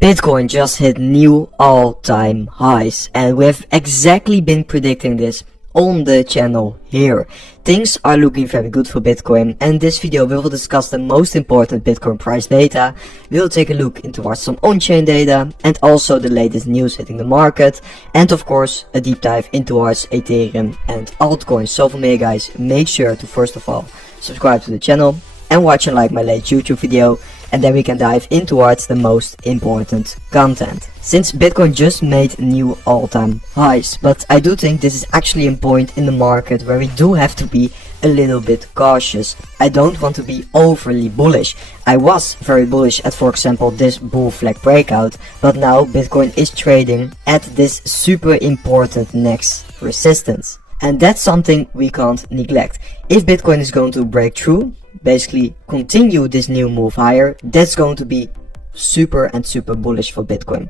Bitcoin just hit new all-time highs, and we have exactly been predicting this on the channel here. Things are looking very good for Bitcoin, and in this video we will discuss the most important Bitcoin price data. We will take a look into some on-chain data and also the latest news hitting the market, and of course a deep dive into our Ethereum and altcoins. So for me guys, make sure to first of all subscribe to the channel and watch and like my latest YouTube video, and then we can dive in towards the most important content. Since Bitcoin just made new all-time highs, but I do think this is actually a point in the market where we do have to be a little bit cautious. I don't want to be overly bullish. I was very bullish at, for example, this bull flag breakout, but now Bitcoin is trading at this super important next resistance. And that's something we can't neglect. If Bitcoin is going to break through, basically continue this new move higher, that's going to be super bullish for Bitcoin.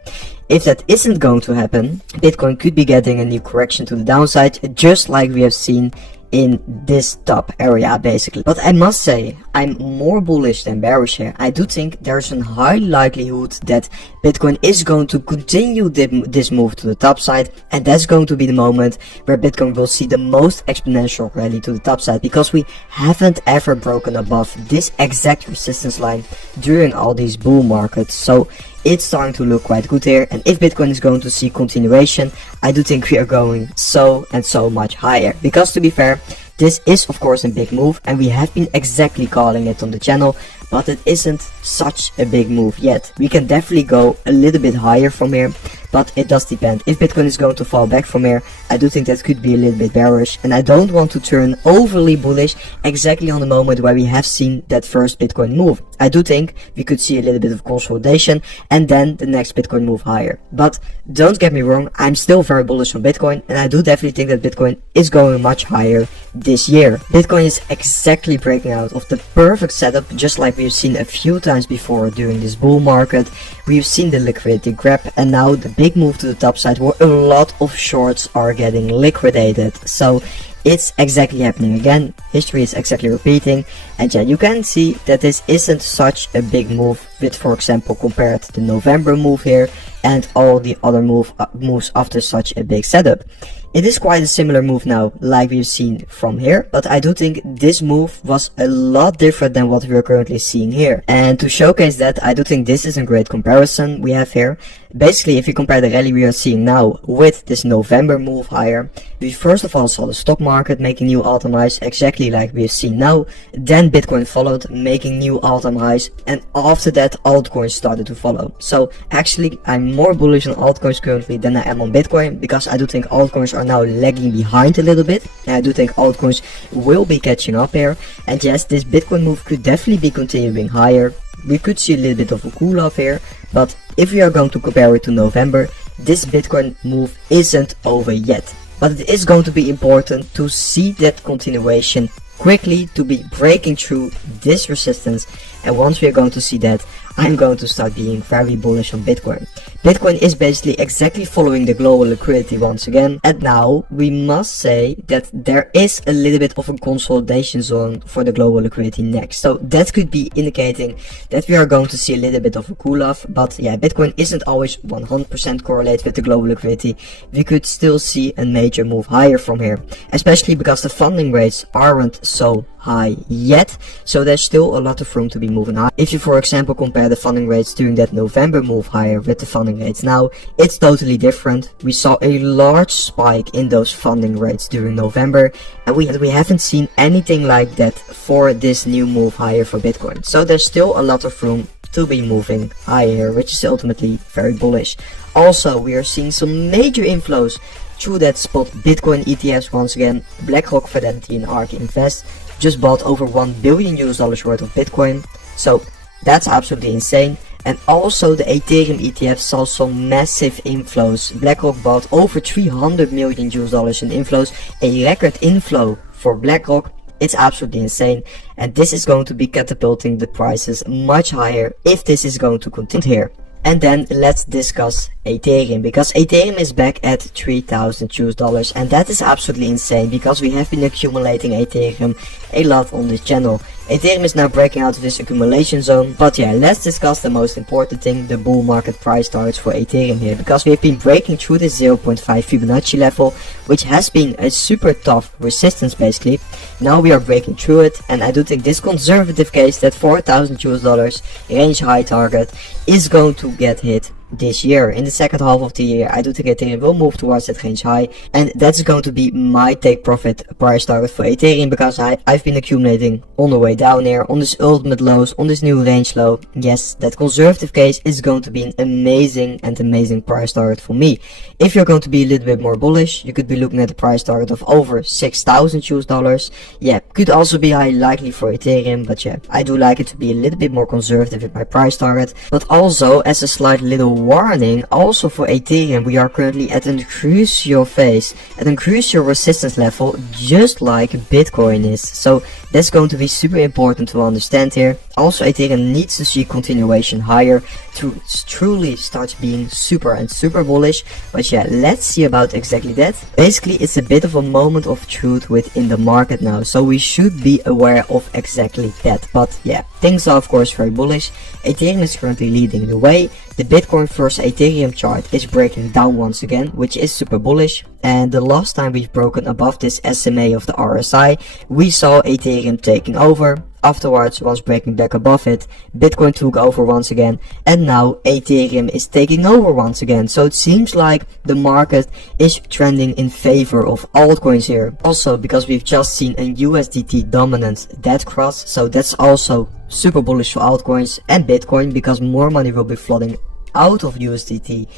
If that isn't going to happen, Bitcoin could be getting a new correction to the downside, just like we have seen in this top area basically. But I must say, I'm more bullish than bearish here. I do think there's a high likelihood that Bitcoin is going to continue this move to the top side, and that's going to be the moment where Bitcoin will see the most exponential rally to the top side, because we haven't ever broken above this exact resistance line during all these bull markets. So it's starting to look quite good here, and if Bitcoin is going to see continuation, I do think we are going so much higher. Because to be fair, this is of course a big move, and we have been exactly calling it on the channel, but it isn't such a big move yet. We can definitely go a little bit higher from here, but it does depend. If Bitcoin is going to fall back from here, I do think that could be a little bit bearish, and I don't want to turn overly bullish exactly on the moment where we have seen that first Bitcoin move. I do think we could see a little bit of consolidation and then the next Bitcoin move higher. But don't get me wrong, I'm still very bullish on Bitcoin, and I do definitely think that Bitcoin is going much higher this year. Bitcoin is exactly breaking out of the perfect setup, just like we've seen a few times before during this bull market. We've seen the liquidity grab, and now the big move to the top side where a lot of shorts are getting liquidated. So it's exactly happening again. History is exactly repeating, and yeah, you can see that this isn't such a big move with, for example, compared to the November move here and all the other moves after such a big setup. It is quite a similar move now, like we've seen from here, but I do think this move was a lot different than what we are currently seeing here. And to showcase that, I do think this is a great comparison we have here. Basically, if you compare the rally we are seeing now with this November move higher, we first of all saw the stock market making new all-time highs, exactly like we've seen now. Then Bitcoin followed, making new all-time highs, and after that altcoins started to follow. So actually, I'm more bullish on altcoins currently than I am on Bitcoin, because I do think altcoins are now lagging behind a little bit, and I do think altcoins will be catching up here. And yes, this Bitcoin move could definitely be continuing higher. We could see a little bit of a cool off here, but if we are going to compare it to November, this Bitcoin move isn't over yet. But it is going to be important to see that continuation quickly, to be breaking through this resistance, and once we are going to see that, I'm going to start being very bullish on Bitcoin. Bitcoin is basically exactly following the global liquidity once again, and now we must say that there is a little bit of a consolidation zone for the global liquidity next. So that could be indicating that we are going to see a little bit of a cool off. But yeah, Bitcoin isn't always 100% correlated with the global liquidity. We could still see a major move higher from here, especially because the funding rates aren't so high yet, so there's still a lot of room to be moving high. If you, for example, compare the funding rates during that November move higher with the funding rates now, it's totally different. We saw a large spike in those funding rates during November, and we haven't seen anything like that for this new move higher for Bitcoin. So there's still a lot of room to be moving higher, which is ultimately very bullish. Also, we are seeing some major inflows through that spot Bitcoin ETFs once again. BlackRock, Fidelity, and ARK Invest just bought over $1 billion worth of Bitcoin, so that's absolutely insane. And also the Ethereum ETF saw some massive inflows. BlackRock bought over $300 million in inflows, a record inflow for BlackRock. It's absolutely insane, and this is going to be catapulting the prices much higher if this is going to continue here. And then let's discuss Ethereum, because Ethereum is back at 3,000 US dollars, and that is absolutely insane because we have been accumulating Ethereum a lot on this channel. Ethereum is now breaking out of this accumulation zone, but yeah, let's discuss the most important thing, the bull market price targets for Ethereum here, because we have been breaking through this 0.5 Fibonacci level, which has been a super tough resistance basically. Now we are breaking through it, and I do think this conservative case that 4,000 US dollars range high target is going to get hit this year. In the second half of the year, I do think Ethereum will move towards that range high, and that's going to be my take profit price target for Ethereum, because I've been accumulating on the way down here, on this ultimate lows, on this new range low. Yes, that conservative case is going to be an amazing price target for me. If you're going to be a little bit more bullish, you could be looking at a price target of over 6,000 US dollars. Yeah, could also be high likely for Ethereum, but yeah, I do like it to be a little bit more conservative with my price target. But also, as a slight little warning, also for Ethereum, we are currently at a crucial phase, at a crucial resistance level, just like Bitcoin is. So that's going to be super important to understand here. Also, Ethereum needs to see continuation higher to truly start being super bullish. But yeah, let's see about exactly that. Basically, it's a bit of a moment of truth within the market now, so we should be aware of exactly that. But yeah, things are of course very bullish. Ethereum is currently leading the way. The Bitcoin versus Ethereum chart is breaking down once again, which is super bullish. And the last time we've broken above this SMA of the RSI, we saw Ethereum taking over. Afterwards, once breaking back above it, Bitcoin took over once again, and now Ethereum is taking over once again. So it seems like the market is trending in favor of altcoins here. Also, because we've just seen a USDT dominant dead cross, so that's also super bullish for altcoins and Bitcoin, because more money will be flooding out of USDT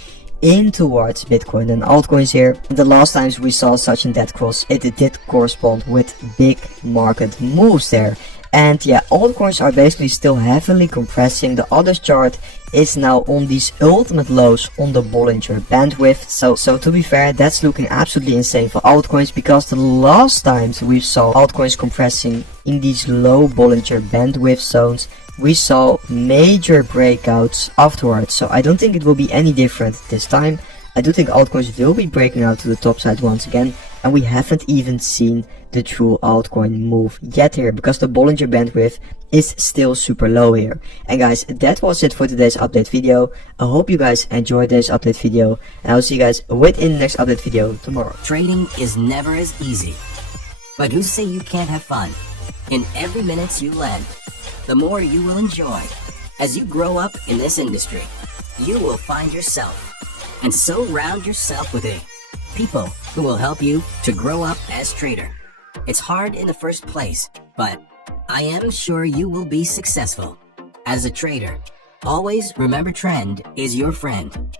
in towards Bitcoin and altcoins here. The last times we saw such a dead cross, it did correspond with big market moves there. And yeah, altcoins are basically still heavily compressing. The other chart is now on these ultimate lows on the Bollinger Bandwidth. So to be fair, that's looking absolutely insane for altcoins, because the last times we saw altcoins compressing in these low Bollinger Bandwidth zones, we saw major breakouts afterwards. So I don't think it will be any different this time. I do think altcoins will be breaking out to the top side once again, and we haven't even seen the true altcoin move yet here, because the Bollinger Bandwidth is still super low here. And guys, that was it for today's update video. I hope you guys enjoyed this update video, and I'll see you guys within the next update video tomorrow. Trading is never as easy, but who say you can't have fun? In every minute you lend, the more you will enjoy. As you grow up in this industry, you will find yourself, and so round yourself with people who will help you to grow up as trader. It's hard in the first place, but I am sure you will be successful. As a trader, always remember trend is your friend.